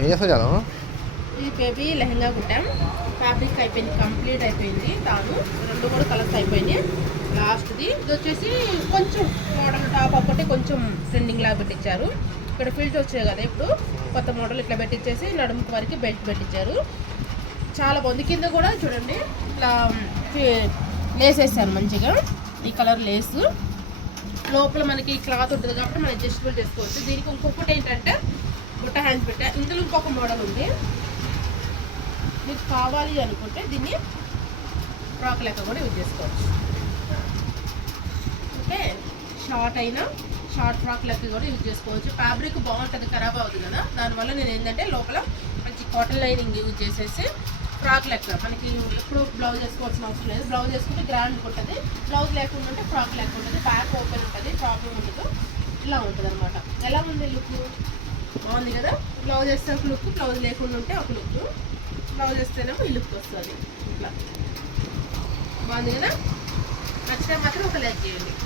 ఏం చేస్తావు జాను? ఈ బేబీ లెహంగా కుట్టాం. ఫ్యాబ్రిక్ అయిపోయింది, కంప్లీట్ అయిపోయింది. తాను రెండు కూడా కలర్స్ అయిపోయినాయి. లాస్ట్ది ఇది వచ్చేసి కొంచెం మోడల్ టాప్ ఒకటి కొంచెం ట్రెండింగ్ లాగా పెట్టించారు. ఇక్కడ ఫిల్ట్ వచ్చాయి కదా, ఇప్పుడు కొత్త మోడల్ ఇట్లా పెట్టించేసి నడుముకి వరకు బెల్ట్ పెట్టించారు. చాలా బాగుంది. కింద కూడా చూడండి ఇట్లా లేస్ వేసారు మంచిగా. ఈ కలర్ లేసు లోపల మనకి క్లాత్ ఉంటుంది కాబట్టి మనం అడ్జస్టబుల్ చేసుకోవచ్చు. దీనికి ఇంకొకటి ఏంటంటే బుట్ట హ్యాండ్స్ పెట్టా. ఇందులో ఇంకొక మోడల్ ఉంది. మీకు కావాలి అనుకుంటే దీన్ని ఫ్రాక్ లెక్క కూడా యూజ్ చేసుకోవచ్చు. ఓకే, షార్ట్ ఫ్రాక్ లెక్క కూడా యూజ్ చేసుకోవచ్చు. ఫ్యాబ్రిక్ బాగుంటుంది, ఖరాబ్ అవుతుంది కదా. దానివల్ల నేను ఏంటంటే లోపల మంచి కాటన్ లైనింగ్ యూజ్ చేసేసి ఫ్రాక్ లెక్క మనకి ఎప్పుడు బ్లౌజ్ వేసుకోవాల్సిన అవసరం లేదు. బ్లౌజ్ వేసుకుంటే గ్రాండ్ ఉంటుంది, బ్లౌజ్ లేకుండా ఉంటే ఫ్రాక్ లెక్క ఉంటుంది. బ్యాక్ ఓపెన్ ఉంటుంది, ప్రాబ్లం ఉండదు. ఇలా ఉంటుంది అనమాట. ఎలా ఉంది లుక్? బాగుంది కదా. బ్లౌజ్ వేస్తే ఒక లుక్, బ్లౌజ్ లేకుండా ఉంటే ఒక లుక్, బ్లౌజ్ వేస్తేనేమో ఈ లుక్ వస్తుంది. ఇట్లా బాగుంది కదా. నచ్చితే మాత్రం ఒక లైక్ చేయండి.